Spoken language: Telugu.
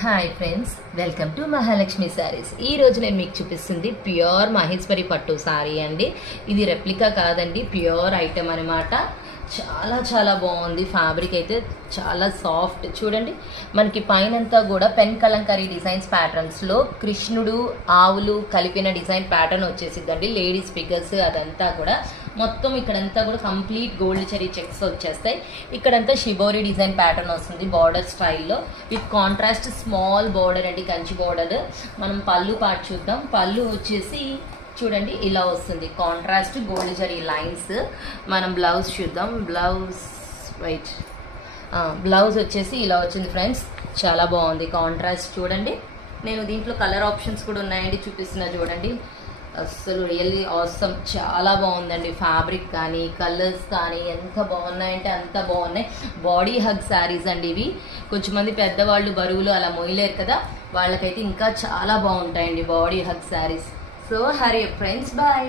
Hi friends, welcome to Mahalakshmi saris. ఈ రోజు నేను మీకు చూపిస్తుంది ప్యూర్ మహేశ్వరి పట్టు శారీ అండి. ఇది రెప్లికా కాదండి, ప్యూర్ ఐటమ్ అనమాట. చాలా చాలా బాగుంది. ఫ్యాబ్రిక్ అయితే చాలా సాఫ్ట్. చూడండి, మనకి పైనంతా కూడా పెన్ కలంకారీ డిజైన్స్ ప్యాటర్న్స్లో కృష్ణుడు ఆవులు కలిపిన డిజైన్ ప్యాటర్న్ వచ్చేసిద్దండి. లేడీస్ ఫిగర్స్ అదంతా కూడా మొత్తం ఇక్కడంతా కూడా కంప్లీట్ గోల్డ్ చెరీ చెక్స్ వచ్చేస్తాయి. ఇక్కడంతా షిబోరి డిజైన్ ప్యాటర్న్ వస్తుంది బార్డర్ స్టైల్లో. విత్ కాంట్రాస్ట్ స్మాల్ బార్డర్ అండి, కంచి బార్డర్. మనం పళ్ళు పార్ట్ చూద్దాం. పళ్ళు వచ్చేసి చూడండి ఇలా వస్తుంది, కాంట్రాస్ట్ గోల్డ్ జరీ లైన్స్. మనం బ్లౌజ్ చూద్దాం. బ్లౌజ్ వచ్చేసి ఇలా వచ్చింది ఫ్రెండ్స్. చాలా బాగుంది కాంట్రాస్ట్. చూడండి, నేను దీంట్లో కలర్ ఆప్షన్స్ కూడా ఉన్నాయండి, చూపిస్తున్నా చూడండి. అస్సలు రియల్లీ ఆసమ్. చాలా బాగుందండి. ఫ్యాబ్రిక్ కానీ కలర్స్ కానీ ఎంత బాగున్నాయంటే అంత బాగున్నాయి. బాడీ హగ్ శారీస్ అండి ఇవి. కొంచెం మంది పెద్దవాళ్ళు బరువులు అలా మోయలేరు కదా, వాళ్ళకైతే ఇంకా చాలా బాగుంటాయండి body hug saris. So hurry up friends, bye.